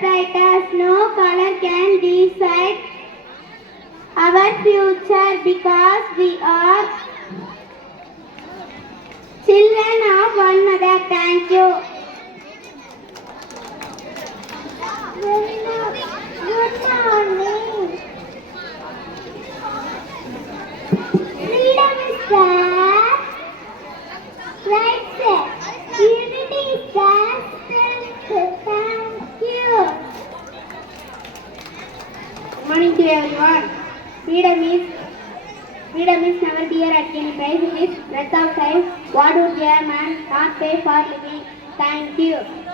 separate us. No color can decide our future because we are children of one mother. Thank you. Good morning. Freedom is the right set. Unity is the strength. Thank you. Good morning to everyone. Freedom is never dear at any price. It is breath of life. What would a man not pay for living? Thank you.